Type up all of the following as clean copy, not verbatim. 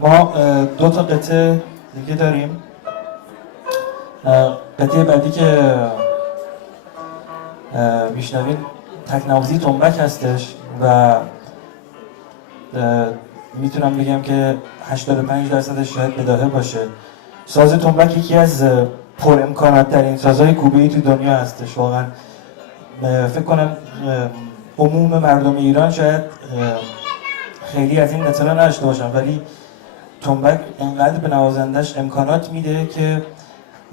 ما دو تا قطعه دیگه داریم. قطعه بعدی که میشنوین تکنوازی تنبک هستش و میتونم بگم که 85% شاید بداهه باشه. ساز تنبک یکی از پر امکانات ترین سازهای کوبه‌ای تو دنیا هستش. واقعا فکر کنم عموم مردم ایران شاید خیلی از این اطلاع نداشته باشن، ولی تنبک انقدر به نوازندش امکانات میده که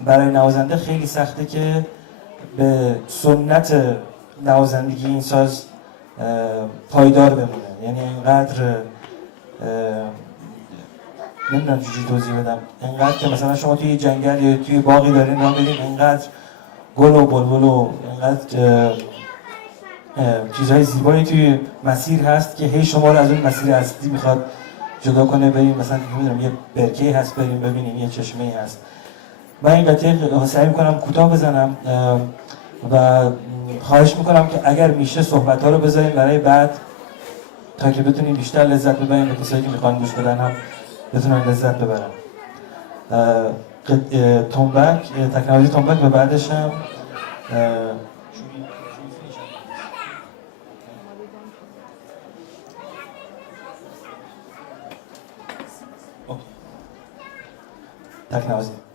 برای نوازنده خیلی سخته که به سنت نوازندگی این ساز پایدار بمونه. یعنی اینقدر نمیدونم چجوری توضیح بدم، اینقدر که مثلا شما توی جنگل یا توی باغی دارین راه برین، اینقدر گل و بلبل و اینقدر چیزهای زیبایی توی مسیر هست که هی شما رو از اون مسیر اصلی میخواد جدا کنه. بریم مثلا نمیدونم یه برکه هست بریم ببینیم، یه چشمه هست. من این قطعه سعی میکنم کوتاه بزنم و خواهش میکنم که اگر میشه صحبت ها رو بذاریم برای بعد تا که بتونیم بیشتر لذت ببریم و کسایی که میخوان گوش بدن هم بتونن لذت ببرن. تنبک، تکنوازی تنبک و بعدش هم Tak naozaj.